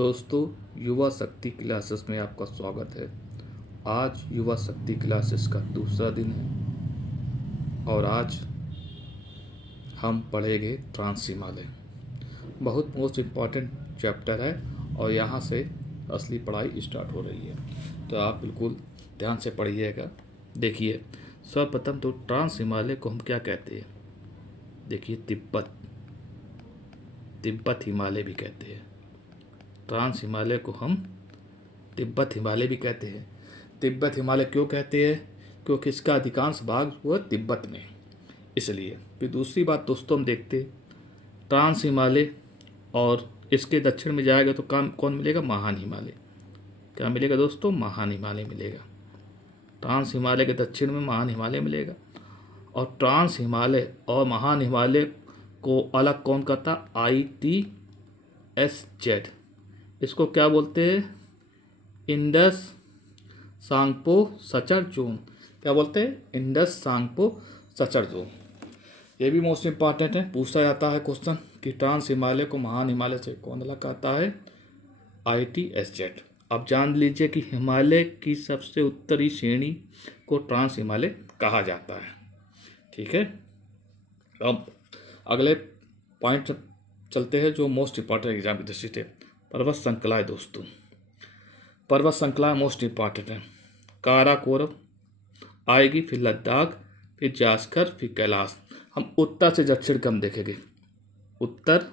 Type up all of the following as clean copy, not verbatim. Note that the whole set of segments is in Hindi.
दोस्तों, युवा शक्ति क्लासेस में आपका स्वागत है। आज युवा शक्ति क्लासेस का दूसरा दिन है और आज हम पढ़ेंगे ट्रांस हिमालय। बहुत मोस्ट इम्पॉर्टेंट चैप्टर है और यहाँ से असली पढ़ाई स्टार्ट हो रही है, तो आप बिल्कुल ध्यान से पढ़िएगा। देखिए, सर्वप्रथम तो ट्रांस हिमालय को हम क्या कहते हैं। देखिए, तिब्बत हिमालय भी कहते हैं। ट्रांस हिमालय को हम तिब्बत हिमालय भी कहते हैं। तिब्बत हिमालय क्यों कहते हैं? क्योंकि इसका अधिकांश भाग हुआ तिब्बत में, इसलिए। फिर दूसरी बात दोस्तों, हम देखते ट्रांस हिमालय और इसके दक्षिण में जाएगा तो कौन मिलेगा? महान हिमालय। क्या मिलेगा दोस्तों? महान हिमालय मिलेगा। ट्रांस हिमालय के दक्षिण में महान हिमालय मिलेगा। और ट्रांस हिमालय और महान हिमालय को अलग कौन करता? ITSZ। इसको क्या बोलते हैं? Indus Tsangpo suture zone. क्या बोलते हैं? Indus Tsangpo suture zone. ये भी मोस्ट इम्पॉर्टेंट है, पूछा जाता है क्वेश्चन कि ट्रांस हिमालय को महान हिमालय से कौन अलग करता है? ITSZ। अब जान लीजिए कि हिमालय की सबसे उत्तरी श्रेणी को ट्रांस हिमालय कहा जाता है। ठीक है, अब अगले पॉइंट चलते हैं जो मोस्ट इम्पॉर्टेंट एग्जाम की दृष्टि से। पर्वत श्रृंखलाएं दोस्तों, पर्वत श्रृंखला मोस्ट इम्पॉर्टेंट है। काराकोरम आएगी, फिर लद्दाख, फिर जास्कर, फिर कैलाश। हम उत्तर से दक्षिण क्रम देखेंगे। उत्तर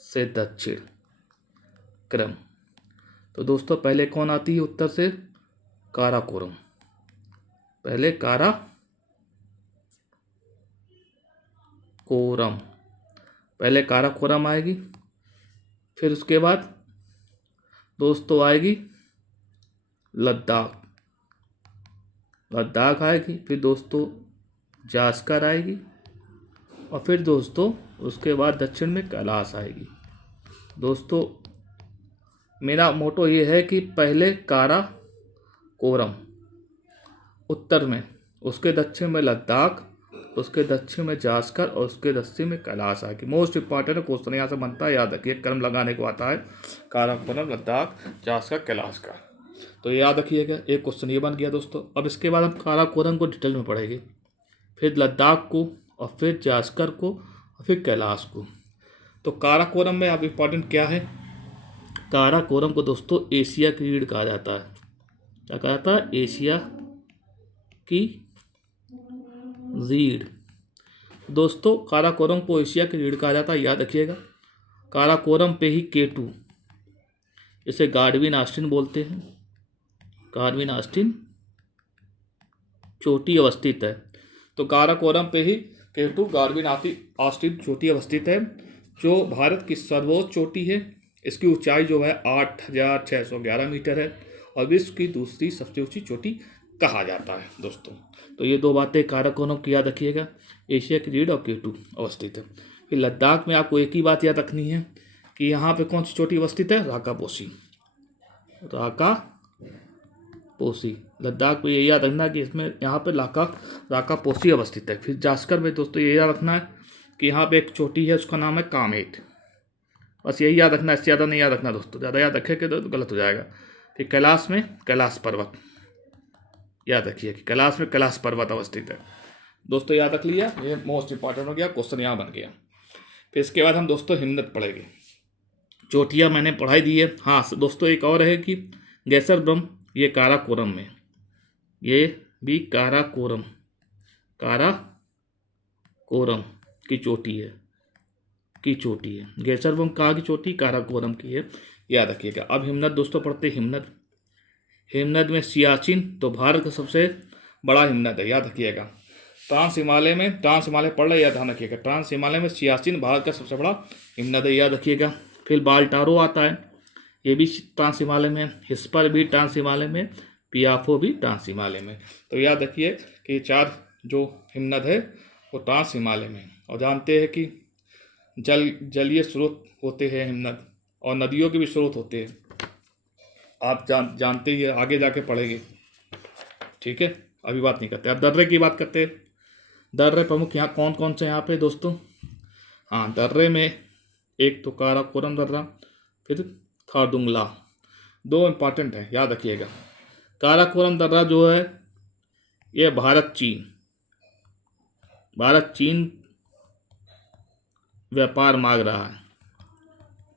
से दक्षिण क्रम। तो दोस्तों, पहले कौन आती है उत्तर से? काराकोरम। पहले काराकोरम आएगी। फिर उसके बाद दोस्तों आएगी लद्दाख आएगी। फिर दोस्तों जास्कर आएगी और फिर दोस्तों उसके बाद दक्षिण में कैलाश आएगी। दोस्तों, मेरा मोटो ये है कि पहले काराकोरम उत्तर में, उसके दक्षिण में लद्दाख, उसके दक्षिण में जास्कर और उसके दक्षिण में कैलाश आएगी। मोस्ट इंपॉर्टेंट क्वेश्चन यहाँ से बनता है, याद रखिए। क्रम लगाने को आता है काराकोरम, लद्दाख, जास्कर, कैलाश का, तो याद रखिएगा। एक क्वेश्चन ये बन गया दोस्तों। अब इसके बाद हम काराकोरम को डिटेल में पढ़ेंगे, फिर लद्दाख को और फिर जास्कर को और फिर कैलाश को। तो काराकोरम में अब इम्पॉर्टेंट क्या है? काराकोरम को दोस्तों एशिया की रीढ़ कहा जाता है। क्या कहा जाता है? एशिया की रीढ़। दोस्तों, काराकोरम को एशिया की रीढ़ कहा जाता है, याद रखिएगा। काराकोरम पे ही K2, इसे गाडविन ऑस्टिन बोलते हैं। गाडविन ऑस्टिन चोटी अवस्थित है। तो काराकोरम पे ही K2 गाडविन ऑस्टिन चोटी अवस्थित है, जो भारत की सर्वोच्च चोटी है। इसकी ऊंचाई जो है 8,611 मीटर है और विश्व की दूसरी सबसे ऊंची चोटी कहा जाता है दोस्तों। तो ये दो बातें काराकोरम की याद रखिएगा, एशिया की रीढ़ और K2 अवस्थित है। फिर लद्दाख में आपको एक ही बात याद रखनी है कि यहाँ पे कौन सी चोटी अवस्थित है? राकापोसी। लद्दाख में ये याद रखना कि इसमें यहाँ पे राकापोसी अवस्थित है। फिर जास्कर में दोस्तों ये याद रखना है कि यहाँ पे एक चोटी है, उसका नाम है कामेट। बस यही याद रखना, इससे ज़्यादा नहीं याद रखना दोस्तों। ज़्यादा याद रखेंगे तो गलत हो जाएगा। फिर कैलाश में कैलाश पर्वत, याद रखिए कि कैलाश में कैलाश पर्वत अवस्थित है दोस्तों। याद रख लिया, ये मोस्ट इंपॉर्टेंट हो गया, क्वेश्चन यहाँ बन गया। फिर इसके बाद हम दोस्तों हिमनद पढ़ेंगे। चोटियाँ मैंने पढ़ाई दी है। हाँ दोस्तों, एक और है कि गैसरब्रम, ये काराकोरम में, ये भी काराकोरम की चोटी है। गैसरब्रम कहाँ की चोटी? काराकोरम की है, याद रखिएगा। अब हिमनद दोस्तों पढ़ते हिमनद में सियाचिन तो भारत का सबसे बड़ा हिमनद है, याद रखिएगा। ट्रांस हिमालय पढ़ रहे, याद रखिएगा। ट्रांस हिमालय में सियाचिन भारत का सबसे बड़ा हिमनद है, याद रखिएगा। फिर बाल्टारो आता है, ये भी ट्रांस हिमालय में। हिस्पर भी ट्रांस हिमालय में, पियाफो भी ट्रांस हिमालय में। तो याद रखिए कि चार जो हिमनद है वो ट्रांस हिमालय में। और जानते हैं कि जलीय स्रोत होते हैं हिमनद, और नदियों के भी स्रोत होते हैं। आप जानते ही, आगे जाके पढ़ेंगे। ठीक है, अभी बात नहीं करते। अब दर्रे की बात करते हैं। दर्रे प्रमुख यहाँ कौन कौन से यहाँ पे दोस्तों? हाँ, दर्रे में एक तो काराकोरम दर्रा, फिर खारदुंगला, दो इम्पॉर्टेंट है, याद रखिएगा। काराकोरम दर्रा जो है ये भारत चीन व्यापार मार्ग रहा है।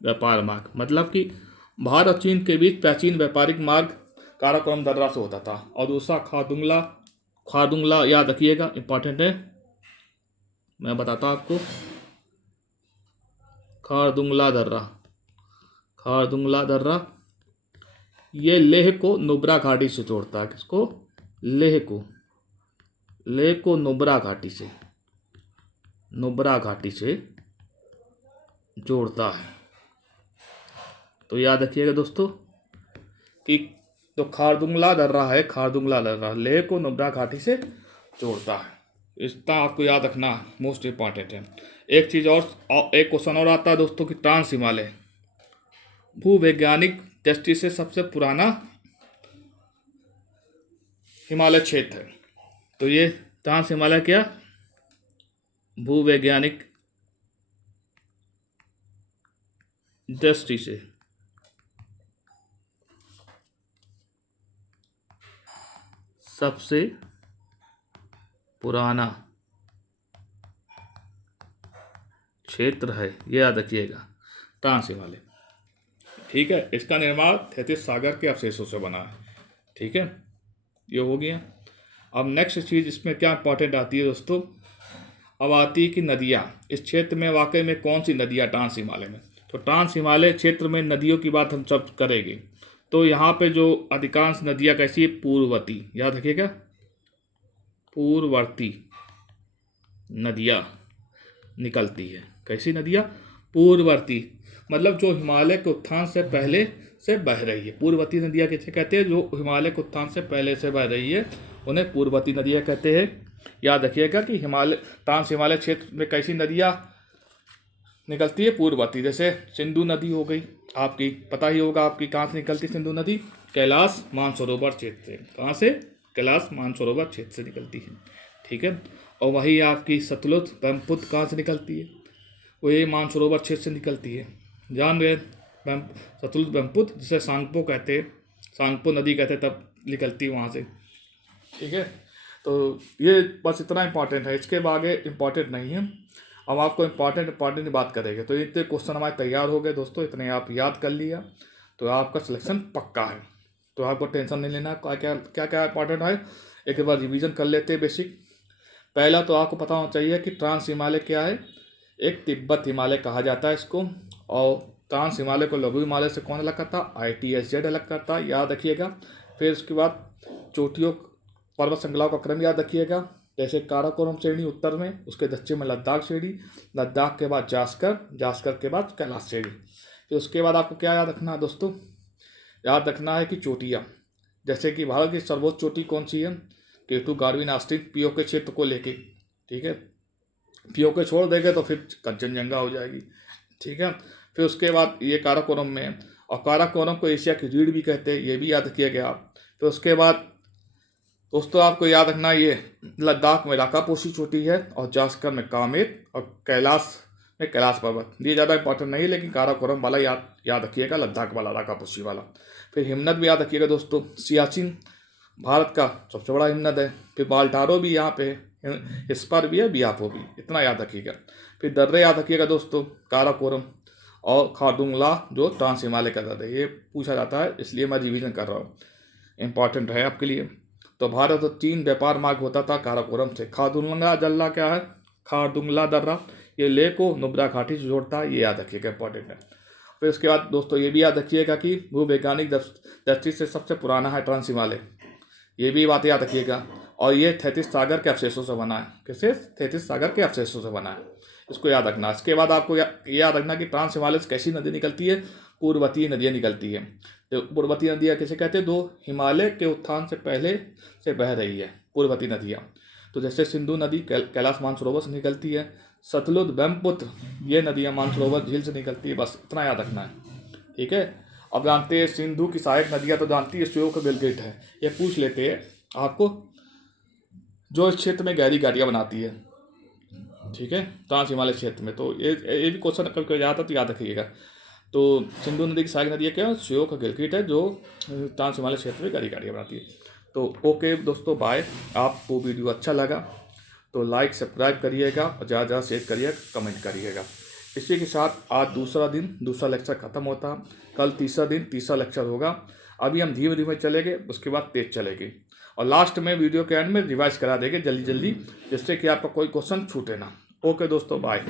व्यापार मार्ग मतलब कि भारत और चीन के बीच प्राचीन व्यापारिक मार्ग काराकोरम दर्रा से होता था। और दूसरा खारदुंगला याद रखिएगा, इंपॉर्टेंट है, मैं बताता हूँ आपको। खारदुंगला ये लेह को नुब्रा घाटी से जोड़ता है। किसको? लेह को नुब्रा घाटी से जोड़ता है। तो याद रखिएगा दोस्तों कि तो खारदुंगला दर्रा लेह को नुब्रा घाटी से जोड़ता है। इतना आपको याद रखना मोस्ट इम्पॉर्टेंट है। एक चीज़ और, एक क्वेश्चन और आता है दोस्तों कि ट्रांस हिमालय भूवैज्ञानिक दृष्टि से सबसे पुराना हिमालय क्षेत्र है। तो ये ट्रांस हिमालय क्या? भूवैज्ञानिक दृष्टि से सबसे पुराना क्षेत्र है, ये याद रखिएगा, ट्रांस हिमालय। ठीक है, इसका निर्माण 33 सागर के अवशेषों से बना है। ठीक है, ये हो गया। अब नेक्स्ट चीज़ इसमें क्या इंपॉर्टेंट आती है दोस्तों, अब आती है कि नदियाँ इस क्षेत्र में वाकई में कौन सी नदियाँ ट्रांस हिमालय में। तो ट्रांस हिमालय क्षेत्र में नदियों की बात हम सब करेंगे। तो यहाँ पे जो अधिकांश नदियाँ कैसी है? पूर्ववर्ती, याद रखिएगा, पूर्ववर्ती नदियाँ निकलती है। कैसी नदियाँ? पूर्ववर्ती, मतलब जो हिमालय के उत्थान से पहले से बह रही है। पूर्ववर्ती नदियाँ किसे कहते हैं? जो हिमालय के उत्थान से पहले से बह रही है उन्हें पूर्ववर्ती नदियाँ कहते हैं। याद रखिएगा कि ट्रांस हिमालय क्षेत्र में कैसी नदियाँ निकलती है? पूर्ववर्ती। जैसे सिंधु नदी हो गई, आपकी पता ही होगा, आपकी कहाँ से निकलती सिंधु नदी? कैलाश मानसरोवर क्षेत्र से। कहाँ से? कैलाश मानसरोवर क्षेत्र से निकलती है। ठीक है, और वही आपकी सतलुज ब्रह्मपुत्र कहाँ से निकलती है? वही मानसरोवर क्षेत्र से निकलती है। जान गए, सतलुज ब्रह्मपुत्र जिसे सांगपो नदी कहते, तब निकलती है वहाँ से। ठीक है, तो ये बस इतना इम्पॉर्टेंट है, इसके आगे इम्पॉर्टेंट नहीं है। अब आपको इम्पॉर्टेंट बात करेंगे। तो इतने क्वेश्चन हमारे तैयार हो गए दोस्तों, इतने आप याद कर लिया तो आपका सिलेक्शन पक्का है। तो आपको टेंशन नहीं लेना, क्या इंपॉर्टेंट है, एक बार रिवीजन कर लेते हैं बेसिक। पहला तो आपको पता होना चाहिए कि ट्रांस हिमालय क्या है। एक तिब्बत हिमालय कहा जाता है इसको, और ट्रांस हिमालय को लघु हिमालय से कौन अलग करता? ITSZ अलग करता, याद रखिएगा। फिर उसके बाद चोटियों पर्वत श्रृंखलाओं का क्रम याद रखिएगा। जैसे काराकोरम श्रेणी उत्तर में, उसके दक्षिण में लद्दाख श्रेणी, लद्दाख के बाद जास्कर के बाद कैलाश श्रेणी। फिर उसके बाद आपको क्या याद रखना है दोस्तों? याद रखना है कि चोटियाँ, जैसे कि भारत की सर्वोच्च चोटी कौन सी है? K2 गार्डविन आस्तीन, पीओके क्षेत्र को लेके। ठीक है, पीओके छोड़ देंगे तो फिर कंचनजंगा हो जाएगी। ठीक है, फिर उसके बाद ये काराकोरम में है, और काराकोरम को एशिया की रीढ़ भी कहते हैं, ये भी याद रखिएगा आप। फिर उसके बाद दोस्तों आपको याद रखना, ये लद्दाख में राकापोशी चोटी है, और जास्कर में कामेत, और कैलाश में कैलाश पर्वत। ये ज़्यादा इंपॉर्टेंट नहीं है, लेकिन काराकोरम वाला याद रखिएगा, लद्दाख वाला, राकापोशी वाला। फिर हिमनद भी याद रखिएगा दोस्तों, सियाचिन भारत का सबसे बड़ा हिमनद है। फिर बाल्टारो भी यहाँ पे है, इस पर भी है, बियापो भी, इतना याद रखिएगा। फिर दर्रे याद रखिएगा दोस्तों, काराकोरम और खारदुंगला जो ट्रांस हिमालय का दर्रे, ये पूछा जाता है, इसलिए मैं रिवीजन कर रहा हूँ, इंपॉर्टेंट है आपके लिए। तो भारत और चीन व्यापार मार्ग होता था काराकोरम से। खारदुंगला दर्रा ये लेह को नुब्रा घाटी से जोड़ता है, ये याद रखिएगा, इंपॉर्टेंट है। फिर उसके बाद दोस्तों ये भी याद रखिएगा कि भूवैज्ञानिक दृष्टि से सबसे पुराना है ट्रांस हिमालय, ये भी बात याद रखिएगा। और ये 33 सागर के अवशेषों से बना है। किससे? 33 सागर के अवशेषों से बना है, इसको याद रखना। इसके बाद आपको याद रखना कि ट्रांस हिमालय से कैसी नदी निकलती है? पूर्ववर्तीय नदियाँ निकलती है। तो पूर्ववर्तीय नदियाँ किसे कहते हैं? दो हिमालय के उत्थान से पहले से बह रही है पूर्ववर्ती नदियाँ। तो जैसे सिंधु नदी कैलाश मानसरोवर से निकलती है, सतलुज ब्रह्मपुत्र ये नदियाँ मानसरोवर झील से निकलती है, बस इतना याद रखना है। ठीक है, अब जानते हैं सिंधु की सहायक नदियाँ तो जानती है, सुयोग का बेलगेट है, ये पूछ लेते हैं आपको, जो इस क्षेत्र में गहरी घाटियाँ बनाती है। ठीक है, ट्रांस हिमालय क्षेत्र में। तो ये भी क्वेश्चन कभी कभी आता तो याद रखिएगा। तो सिंधु नदी की सहायक नदी क्या है, श्योक गिलगिट है, जो ट्रांस हिमालय क्षेत्र में गहरी खाड़ियाँ बनाती है। तो ओके दोस्तों, बाय। आपको वीडियो अच्छा लगा तो लाइक सब्सक्राइब करिएगा और ज़्यादा ज़्यादा शेयर करिएगा, कमेंट करिएगा। इसी के साथ आज दूसरा दिन, दूसरा लेक्चर ख़त्म होता। कल तीसरा दिन, तीसरा लेक्चर होगा। अभी हम धीमे धीमे चलेंगे, उसके बाद तेज चलेंगे और लास्ट में वीडियो के एंड में रिवाइज करा देंगे जल्दी जल्दी, जिससे कि आपका कोई क्वेश्चन छूटे ना। ओके दोस्तों, बाय।